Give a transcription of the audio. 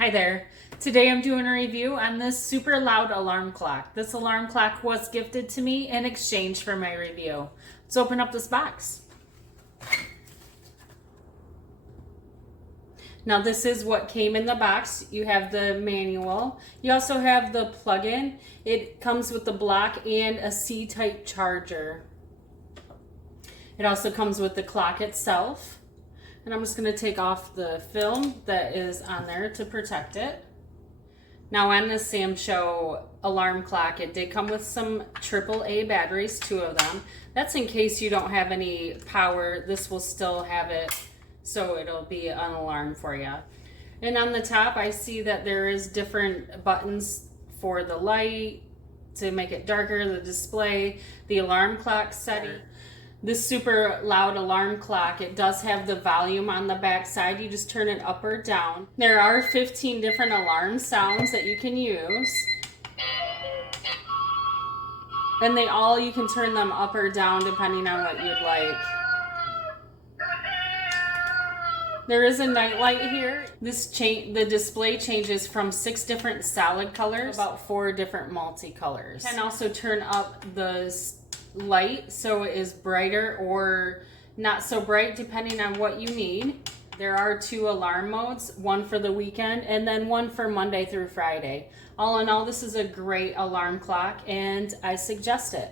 Hi there. Today I'm doing a review on this super loud alarm clock. This alarm clock was gifted to me in exchange for my review. Let's open up this box. Now this is what came in the box. You have the manual. You also have the plug-in. It comes with the block and a C-type charger. It also comes with the clock itself. And I'm just going to take off the film that is on there to protect it. Now on the Sam Show alarm clock, it did come with some AAA batteries, 2 of them. That's in case you don't have any power. This will still have it, so it'll be an alarm for you. And on the top, I see that there is different buttons for the light, to make it darker, the display, the alarm clock setting. This super loud alarm clock, it does have the volume on the back side. You just turn it up or down. There are 15 different alarm sounds that you can use. And you can turn them up or down depending on what you'd like. There is a night light here. The display changes from 6 different solid colors, about 4 different multicolors. You can also turn up the light so it is brighter or not so bright depending on what you need. There are 2 alarm modes, one for the weekend and then one for Monday through Friday. All in all, this is a great alarm clock and I suggest it.